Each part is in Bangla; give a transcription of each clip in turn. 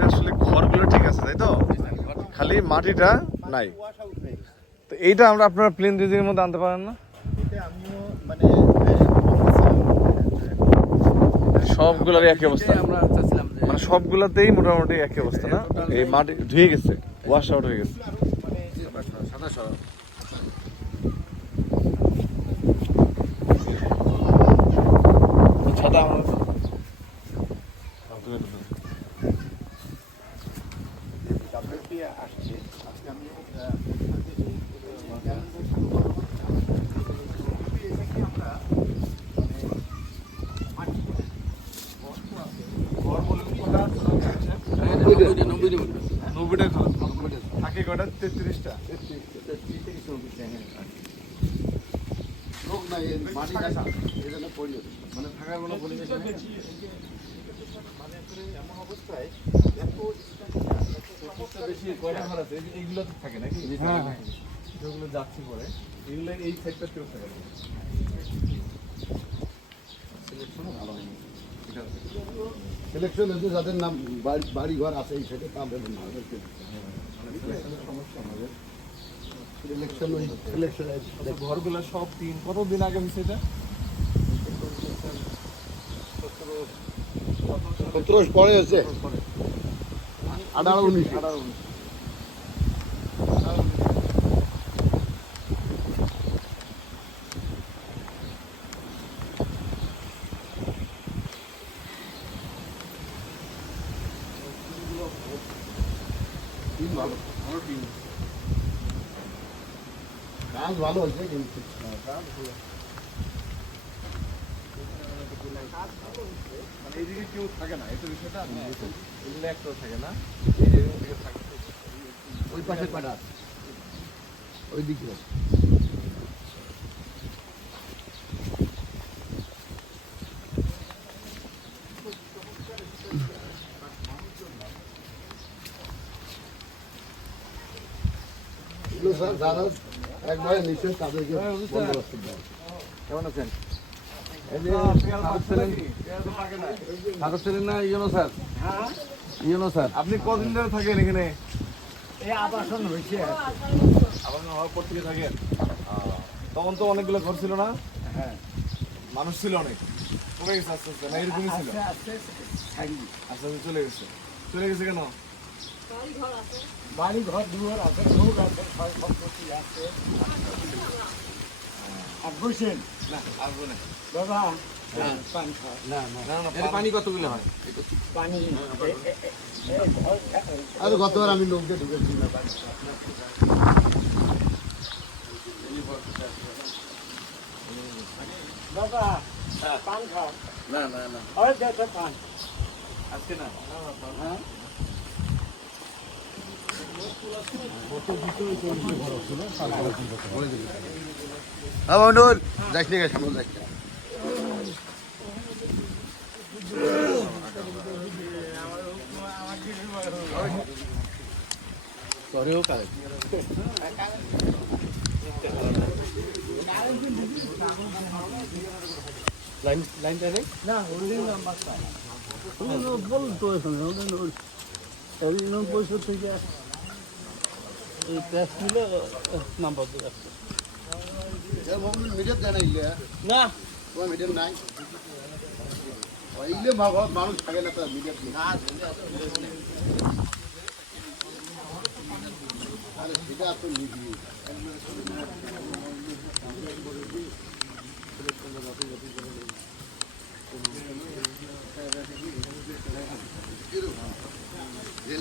এটা আসলে ঘরগুলো ঠিক আছে, তাই তো? খালি মাটিটা নাই। তো এইটা আমরা আপনারা প্লেন রিজিকের মধ্যে আনতে পারেন না? সবগুলোরই একই অবস্থা। মানে সবগুলাতেই মোটামুটি একই অবস্থা, না? এই মাটি ধুয়ে গেছে ওয়াশ আউট হয়ে গেছে। সাদা আমরা নব্বইটা থাকে কটা? তেত্রিশটা। লোক নাই মাটি দেখা এই জন্য পরিবেশ মানে থাকার কোনো পরিবেশ নেই। মানে এমন অবস্থায় এত বেশি কয়টা ঘর আছে? এইগুলো তো থাকে নাকি? হ্যাঁ, হ্যাঁ। যেগুলো যাচ্ছি পরে এগুলো এই সাইডটা কেউ থাকে। না। ভালো হয়নি। সিলেকশন হচ্ছে যাদের নাম বাড়ি ঘর আছে এই মানে সিলেকশন আচ্ছা, ঘরগুলো সব তিন কতদিন আগে হয়েছে এটা সতেরো পরে হচ্ছে আঠারো উনিশ আঠারো উনিশ। কাজ ভালো হয়েছে কিন্তু মানে এইদিকে কেউ থাকে না এই তো বিষয়টা এগুলো একটাও থাকে না ওই পাশে পাড়া ওই দিকে। স্যার যারা একবারে নিচে তাদেরকে বন্দোবস্ত দেওয়া কেমন আছেন? এই যে সাদত ছিলেন সাদত না। You know sir? You know sir? আপনি কদিন ধরে থাকেন এখানে? এই আবাসন হয়েছে আবার হওয়ার পর থেকে থাকেন? তখন তো অনেকগুলো ঘর ছিল না? হ্যাঁ। মানুষ ছিল অনেক। পড়ে গেছে আস্তে আস্তে না? এরকমই ছিল? আস্তে আস্তে চলে গেছে। চলে গেছে কেন? বাড়ি ঘর দুয়ার আছে লোক আছে সব সম্পত্তি আছে। আর বসেন। না আসব না। বাবা পানি খাও না না না, না, কতগুলো হয়? পানি। আর গতবার আমি লোককে ঢুকেছি না পানি বাবা পান খাও না না না। ওই দেখো পান। আজকে না। হ্যাঁ বন্ধুর। যাইস নি গেছে সামনে যাইস। সরেও কালে লাইন লাইনটা নেই? না হোল্ডিং নাম্বারটা বলতো এখানে হোল্ডিং হোল্ডিং পয়সা থেকে ট্যাক্স নিলে নাম্বার দিয়ে আসছে মিডিয়ার দেয় না না। তোমার মিডিয়ার নাই? ইলে মানুষ থাকে না তো মিডিয়ার আরে সেটা তো মিডিয়া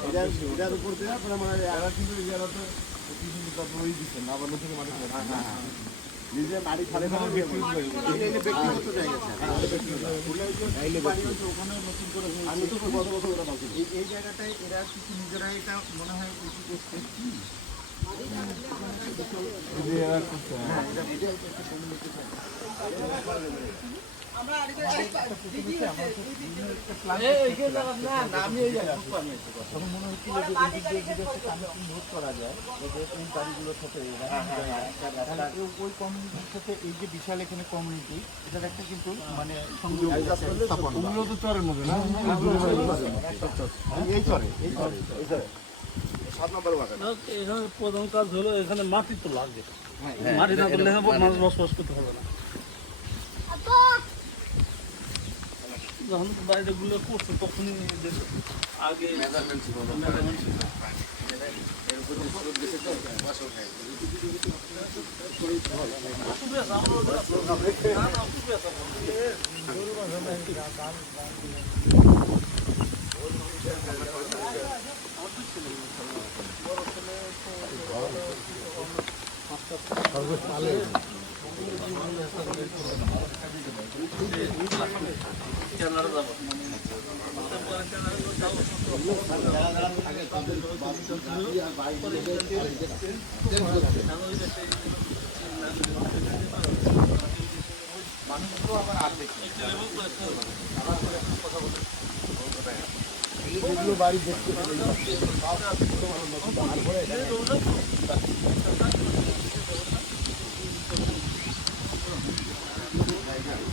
এটার উপর দিয়ে আপনার মানে এরা কিন্তু ইয়ারা তো কিছু তারপর ওই দিচ্ছেন আবার নতুন মাটি ফেলে দিচ্ছেন। নিজে বাড়ি খালি করে বিক্রি করে আমি তো গত বছর এই এই জায়গাটায় এরা কিছু নিজেরাই এটা মনে হয় কিছু করছে। কি তখন হচ্ছিল যে এই দিক দিয়ে যদি একটা এই যে বিশাল এখানে কমিউনিটি এটার একটা কিন্তু মানে সংযোগ স্থাপন হয়। ওগুলো তো চরের মধ্যে না? এই চরে এই চরে। এই চরে। সাত নম্বর বাগান। এখানে প্রধান কাজ হলো এখানে মাটি তো লাগবে। মাটি না করলে মানুষ বসবাস করতে হবে না। যখন বাইরে গুলো করছে তখনই এদের আগে measurement ছিল না। অসুবিধা আছে, আমরা ওদের- না, না, অসুবিধা আছে আমার।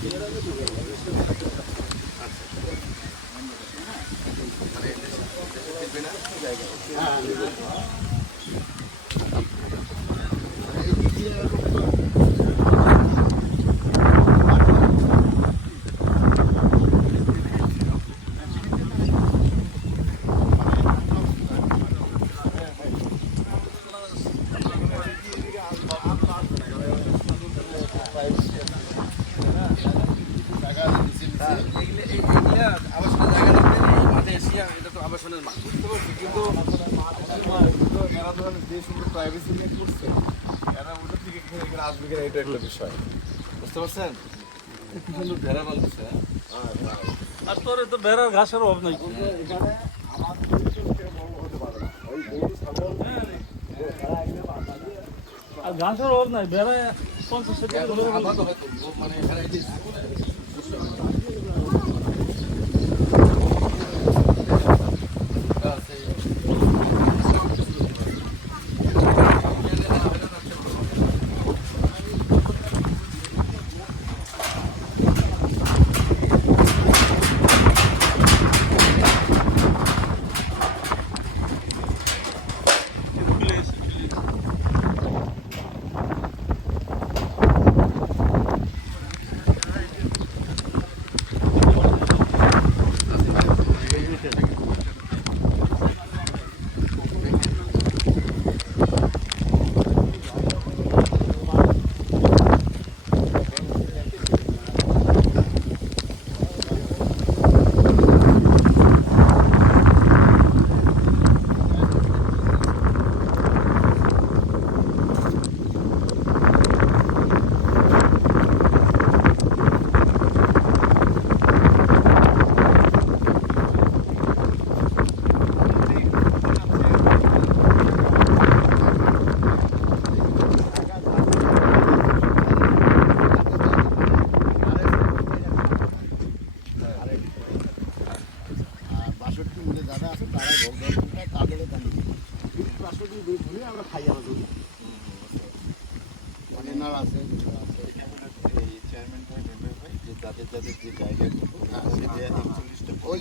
কেনাডা যাব। তারপরে and যে সুন্দর প্রাইভেসি নিয়ে করছে এরা ওটা থেকে এখানে এখানে আসবে কিনা এটা একটা বিষয় বুঝতে পারছেন কি সুন্দর ভেড়া বালছে আর তোর তো বেড়ার ঘাসের অভাব নাই। আর ঘাসের অভাব নাই বেড়া পঞ্চাশ মানে ঘুরে মানে যাদের যাদের যে একচল্লিশটা ওই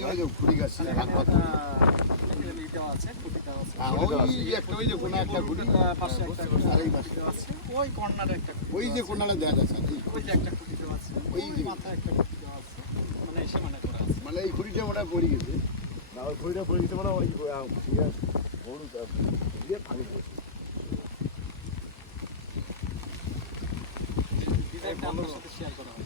ওই যে হ্যাঁ, একটা পাশে পাশে আছে ওই একটা ওই যে যাচ্ছে ওই যে একটা ওই যে মাথায় একটা মানে এসে মানে আছে মানে এই খুঁড়িটা ওটা পড়ে গেছে না ওই খুঁড়িটা পড়ে গেছে মানে ওই গরু দিয়ে পানি পড়ছে ডিজাইনটা আপনার সাথে শেয়ার করা হবে